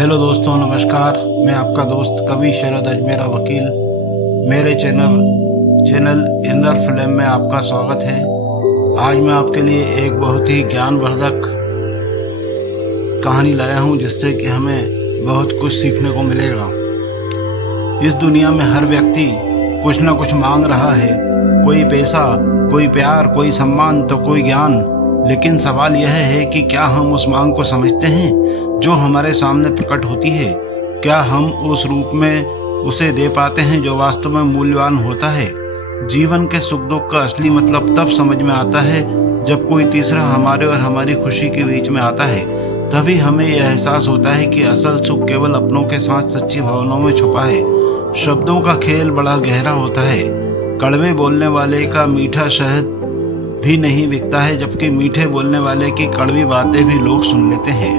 Hello दोस्तों, नमस्कार। मैं आपका दोस्त कवि शरद अजमेरा वकील। मेरे चैनल इनर फिल्म में आपका स्वागत है। आज मैं आपके लिए एक बहुत ही ज्ञानवर्धक कहानी लाया हूं, जिससे कि हमें बहुत कुछ सीखने को मिलेगा। इस दुनिया में हर व्यक्ति कुछ न कुछ मांग रहा है, कोई पैसा, कोई प्यार, कोई सम्मान तो कोई ज्ञान। लेकिन सवाल यह है कि क्या हम उस मांग को समझते हैं जो हमारे सामने प्रकट होती है? क्या हम उस रूप में उसे दे पाते हैं जो वास्तव में मूल्यवान होता है? जीवन के सुख दुख का असली मतलब तब समझ में आता है जब कोई तीसरा हमारे और हमारी खुशी के बीच में आता है। तभी हमें यह एहसास होता है कि असल सुख केवल अपनों के साथ सच्ची भावनाओं में छुपा है। शब्दों का खेल बड़ा गहरा होता है। कड़वे बोलने वाले का मीठा शहद भी नहीं बिकता है, जबकि मीठे बोलने वाले की कड़वी बातें भी लोग सुन लेते हैं।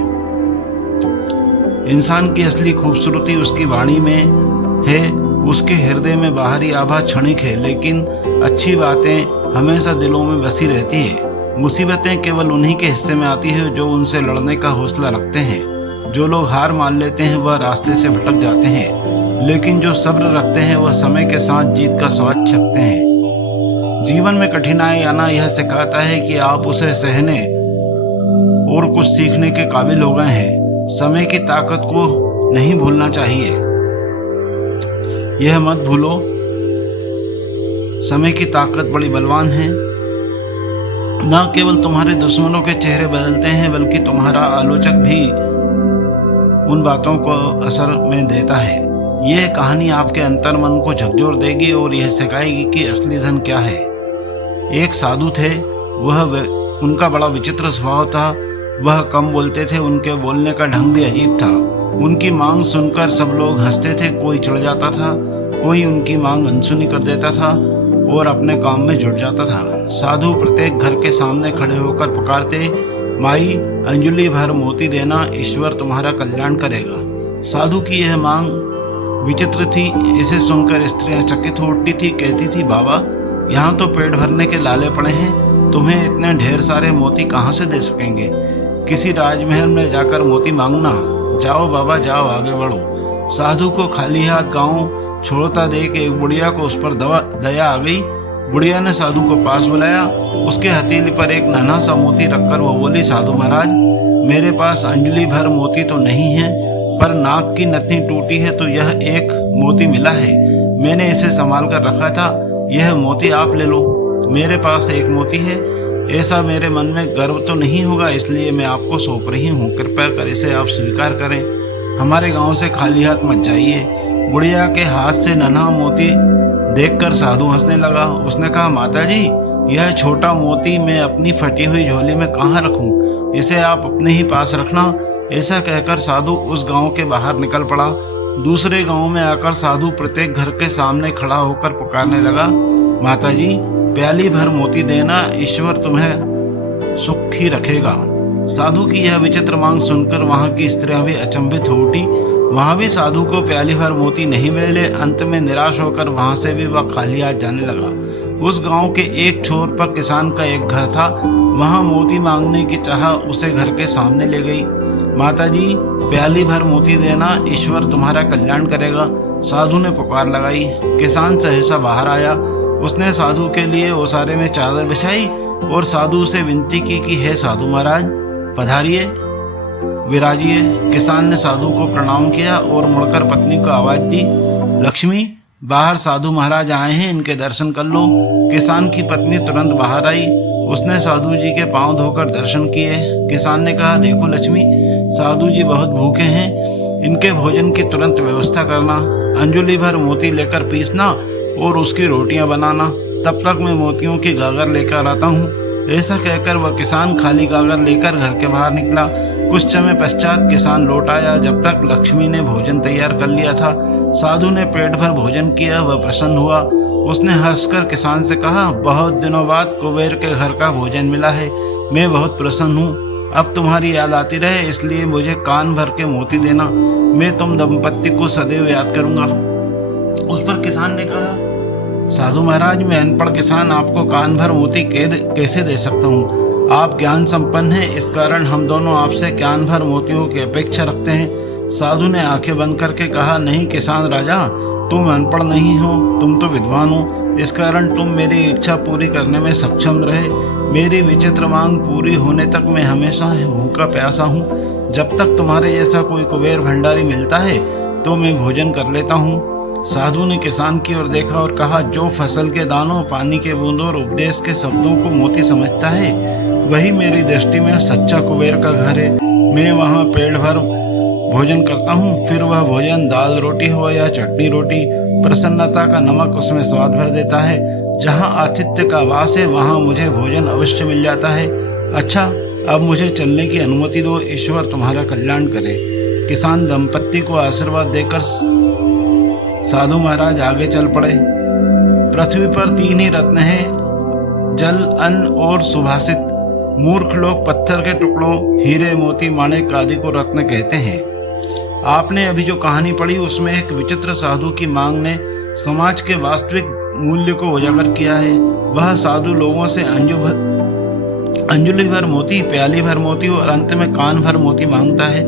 इंसान की असली खूबसूरती उसकी वाणी में है, उसके हृदय में बाहरी आभा क्षणिक है, लेकिन अच्छी बातें हमेशा दिलों में बसी रहती है। मुसीबतें केवल उन्हीं के हिस्से में आती है जो उनसे लड़ने का हौसला रखते हैं। जो लोग हार मान लेते हैं वह रास्ते से भटक जाते हैं, लेकिन जो सब्र रखते हैं वह समय के साथ जीत का स्वाद चखते हैं। जीवन में कठिनाई आना यह सिखाता है कि आप उसे सहने और कुछ सीखने के काबिल हो गए हैं। समय की ताकत को नहीं भूलना चाहिए। यह मत भूलो, समय की ताकत बड़ी बलवान है। न केवल तुम्हारे दुश्मनों के चेहरे बदलते हैं, बल्कि तुम्हारा आलोचक भी उन बातों को असर में देता है। यह कहानी आपके अंतर मन को झकझोर देगी और यह सिखाएगी कि असली धन क्या है। एक साधु थे, उनका बड़ा विचित्र स्वभाव था। वह कम बोलते थे, उनके बोलने का ढंग भी अजीब था। उनकी मांग सुनकर सब लोग हंसते थे। कोई चढ़ जाता था, कोई उनकी मांग अनसुनी कर देता था और अपने काम में जुट जाता था। साधु प्रत्येक घर के सामने खड़े होकर पुकारते, माई अंजलि भर मोती देना, ईश्वर तुम्हारा कल्याण करेगा। साधु की यह मांग विचित्र थी। इसे सुनकर स्त्रियां चकित हो उठती थी, कहती थी, बाबा यहाँ तो पेट भरने के लाले पड़े हैं, तुम्हें इतने ढेर सारे मोती कहाँ से दे सकेंगे? किसी राजमहल में जाकर मोती मांगना। जाओ बाबा जाओ, आगे बढ़ो। साधु को खाली हाथ गांव छोड़ता देख एक बुढ़िया को उस पर दया आ गई। बुढ़िया ने साधु को पास बुलाया। उसके हथेली पर एक नन्हा सा मोती रखकर वो बोली, साधु महाराज, मेरे पास अंजलि भर मोती तो नहीं है, पर नाक की नथनी टूटी है तो यह एक मोती मिला है। मैंने इसे संभाल कर रखा था, यह मोती आप ले लो। मेरे पास एक मोती है। ऐसा मेरे मन में गर्व तो नहीं होगा, इसलिए मैं आपको सौंप रही हूँ। कृपया कर इसे आप स्वीकार करें। हमारे गांव से खाली हाथ मत जाइए। बुढ़िया के हाथ से नन्हा मोती देखकर साधु हंसने लगा। उसने कहा, माता जी, यह छोटा मोती मैं अपनी फटी हुई झोली में कहाँ रखूँ? इसे आप अपने ही पास रखना। ऐसा कहकर साधु उस गांव के बाहर निकल पड़ा। दूसरे गांव में आकर साधु प्रत्येक घर के सामने खड़ा होकर पुकारने लगा, माताजी, प्याली भर मोती देना, ईश्वर तुम्हें सुखी रखेगा। साधु की यह विचित्र मांग सुनकर वहां की स्त्रियां भी अचंभित हो उठी। वहां भी साधु को प्याली भर मोती नहीं मिले। अंत में निराश होकर वहां से भी वह खाली हाथ जाने लगा। उस गांव के एक छोर पर किसान का एक घर था। वहां मोती मांगने की चाह उसे घर के सामने ले गई। माताजी, प्याली भर मोती देना, ईश्वर तुम्हारा कल्याण करेगा। साधु ने पुकार लगाई। किसान सहसा बाहर आया। उसने साधु के लिए ओसारे में चादर बिछाई और साधु से विनती की कि हे साधु महाराज, पधारिए, विराजिए। किसान ने साधु को प्रणाम किया और मुड़कर पत्नी को आवाज दी, लक्ष्मी, बाहर साधु महाराज आए हैं, इनके दर्शन कर लो। किसान की पत्नी तुरंत बाहर आई। उसने साधु जी के पांव धोकर दर्शन किए। किसान ने कहा, देखो लक्ष्मी, साधु जी बहुत भूखे हैं, इनके भोजन की तुरंत व्यवस्था करना। अंजलि भर मोती लेकर पीसना और उसकी रोटियां बनाना। तब तक मैं मोतियों की गागर लेकर आता हूँ। ऐसा कहकर वह किसान खाली गागर लेकर घर के बाहर निकला। कुछ समय पश्चात किसान लौट आया। जब तक लक्ष्मी ने भोजन तैयार कर लिया था। साधु ने पेट भर भोजन किया। वह प्रसन्न हुआ। उसने हंसकर किसान से कहा, बहुत दिनों बाद कुबेर के घर का भोजन मिला है, मैं बहुत प्रसन्न हूँ। अब तुम्हारी याद आती रहे, इसलिए मुझे कान भर के मोती देना। मैं तुम दंपत्ति को सदैव याद करूंगा। उस पर किसान ने कहा, साधु महाराज, मैं अनपढ़ किसान आपको कान भर मोती कैसे दे सकता हूँ? आप ज्ञान संपन्न हैं, इस कारण हम दोनों आपसे ज्ञान भर मोतियों की अपेक्षा रखते हैं। साधु ने आंखें बंद करके कहा, नहीं किसान राजा, तुम अनपढ़ नहीं हो, तुम तो विद्वान हो, इस कारण तुम मेरी इच्छा पूरी करने में सक्षम रहे। मेरी विचित्र मांग पूरी होने तक मैं हमेशा भूखा प्यासा हूँ। जब तक तुम्हारे जैसा कोई कुबेर भंडारी मिलता है तो मैं भोजन कर लेता हूँ। साधु ने किसान की ओर देखा और कहा, जो फसल के दानों, पानी के बूंदों और उपदेश के शब्दों को मोती समझता है, वही मेरी दृष्टि में सच्चा कुबेर का घर है। मैं वहाँ पेट भर भोजन करता हूँ, फिर वह भोजन दाल रोटी हो या चटनी रोटी, प्रसन्नता का नमक उसमें स्वाद भर देता है। जहाँ आतिथ्य का वास है वहाँ मुझे भोजन अवश्य मिल जाता है। अच्छा, अब मुझे चलने की अनुमति दो, ईश्वर तुम्हारा कल्याण करे। किसान दंपत्ति को आशीर्वाद देकर साधु महाराज आगे चल पड़े। पृथ्वी पर 3 ही रत्न हैं, जल, अन्न और सुभाषित। मूर्ख लोग पत्थर के टुकड़ों, हीरे, मोती, माणिक आदि को रत्न कहते हैं। आपने अभी जो कहानी पढ़ी उसमें एक विचित्र साधु की मांग ने समाज के वास्तविक मूल्य को उजागर किया है। वह साधु लोगों से अंजुली भर मोती, प्याली भर मोती और अंत में कान भर मोती मांगता है।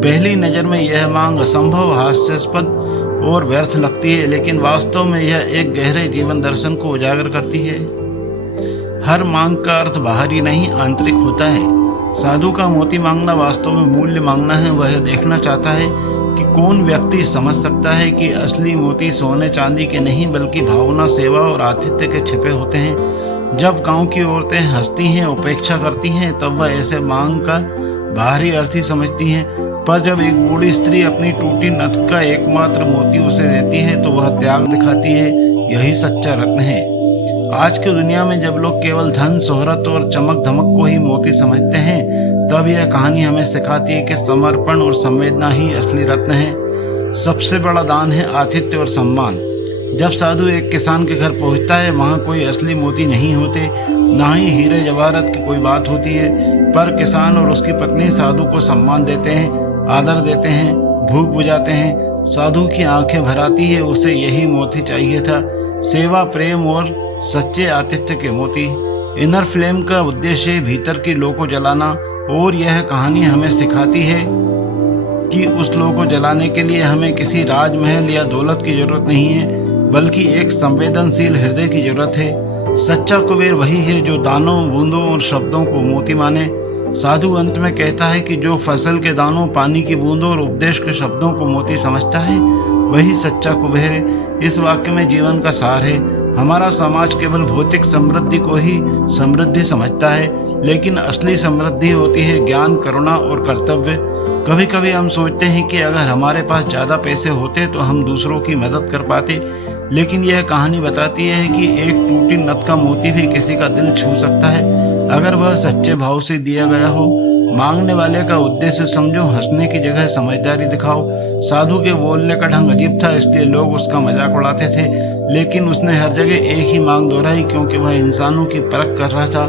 पहली नज़र में यह मांग असंभव, हास्यास्पद और व्यर्थ लगती है, लेकिन वास्तव में यह एक गहरे जीवन दर्शन को उजागर करती है। हर मांग का अर्थ बाहरी नहीं, आंतरिक होता है। साधु का मोती मांगना वास्तव में मूल्य मांगना है। वह देखना चाहता है कि कौन व्यक्ति समझ सकता है कि असली मोती सोने चांदी के नहीं बल्कि भावना, सेवा और आतिथ्य के छिपे होते हैं। जब गांव की औरतें हंसती हैं, उपेक्षा करती हैं, तब वह ऐसे मांग का बाहरी अर्थ ही समझती हैं। पर जब एक बूढ़ी स्त्री अपनी टूटी नथ का एकमात्र मोती उसे देती है तो वह त्याग दिखाती है। यही सच्चा रत्न है। आज की दुनिया में जब लोग केवल धन, शोहरत और चमक धमक को ही मोती समझते हैं, तब यह कहानी हमें सिखाती है कि समर्पण और संवेदना ही असली रत्न है। सबसे बड़ा दान है आतिथ्य और सम्मान। जब साधु एक किसान के घर पहुंचता है, वहां कोई असली मोती नहीं होते, ना ही हीरे जवाहरत की कोई बात होती है, पर किसान और उसकी पत्नी साधु को सम्मान देते हैं, आदर देते हैं, भूख बुझाते हैं। साधु की आंखें भर आती है, उसे यही मोती चाहिए था, सेवा, प्रेम और सच्चे आतिथ्य के मोती। इनर फ्लेम का उद्देश्य भीतर की लौ को जलाना, और यह कहानी हमें सिखाती है कि उस लौ को जलाने के लिए हमें किसी राजमहल या दौलत की जरूरत नहीं है, बल्कि एक संवेदनशील हृदय की जरूरत है। सच्चा कुबेर वही है जो दानों, बूंदों और शब्दों को मोती माने। साधु अंत में कहता है कि जो फसल के दानों, पानी की बूंदों और उपदेश के शब्दों को मोती समझता है, वही सच्चा कुबेर है। इस वाक्य में जीवन का सार है। हमारा समाज केवल भौतिक समृद्धि को ही समृद्धि समझता है, लेकिन असली समृद्धि होती है ज्ञान, करुणा और कर्तव्य। कभी कभी हम सोचते हैं कि अगर हमारे पास ज़्यादा पैसे होते तो हम दूसरों की मदद कर पाते, लेकिन यह कहानी बताती है कि एक टूटी नथ का मोती भी किसी का दिल छू सकता है, अगर वह सच्चे भाव से दिया गया हो। मांगने वाले का उद्देश्य समझो, हंसने की जगह समझदारी दिखाओ। साधु के बोलने का ढंग अजीब था, इसलिए लोग उसका मजाक उड़ाते थे, लेकिन उसने हर जगह एक ही मांग दोहराई, क्योंकि वह इंसानों की परख कर रहा था।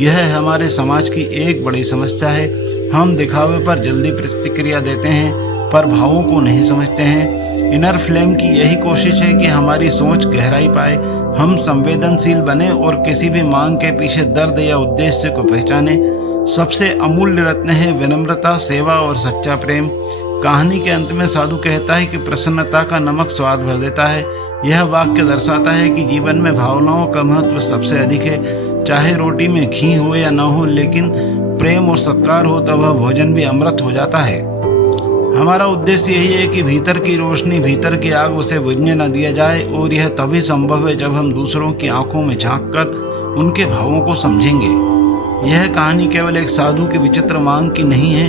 यह हमारे समाज की एक बड़ी समस्या है। हम दिखावे पर जल्दी प्रतिक्रिया देते हैं, पर भावों को नहीं समझते हैं। इनर फ्लेम की यही कोशिश है कि हमारी सोच गहराई पाए, हम संवेदनशील बने और किसी भी मांग के पीछे दर्द या उद्देश्य को पहचाने। सबसे अमूल्य रत्न है विनम्रता, सेवा और सच्चा प्रेम। कहानी के अंत में साधु कहता है कि प्रसन्नता का नमक स्वाद भर देता है। यह वाक्य दर्शाता है कि जीवन में भावनाओं का महत्व सबसे अधिक है। चाहे रोटी में घी हो या न हो, लेकिन प्रेम और सत्कार हो तब वह भोजन भी अमृत हो जाता है। हमारा उद्देश्य यही है कि भीतर की रोशनी, भीतर की आग, उसे बुझने न दिया जाए, और यह तभी संभव है जब हम दूसरों की आंखों में झांक कर उनके भावों को समझेंगे। यह कहानी केवल एक साधु की विचित्र मांग की नहीं है,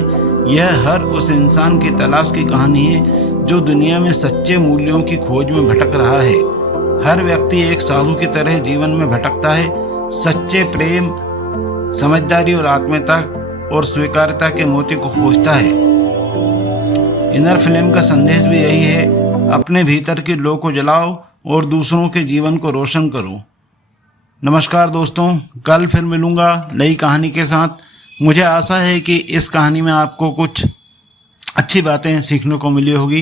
यह हर उस इंसान की तलाश की कहानी है जो दुनिया में सच्चे मूल्यों की खोज में भटक रहा है। हर व्यक्ति एक साधु की तरह जीवन में भटकता है, सच्चे प्रेम, समझदारी और आत्मीयता और स्वीकार्यता के मोती को खोजता है। इनर फ्लेम का संदेश भी यही है, अपने भीतर की लौ को जलाओ और दूसरों के जीवन को रोशन करो। नमस्कार दोस्तों, कल फिर मिलूंगा नई कहानी के साथ। मुझे आशा है कि इस कहानी में आपको कुछ अच्छी बातें सीखने को मिली होगी।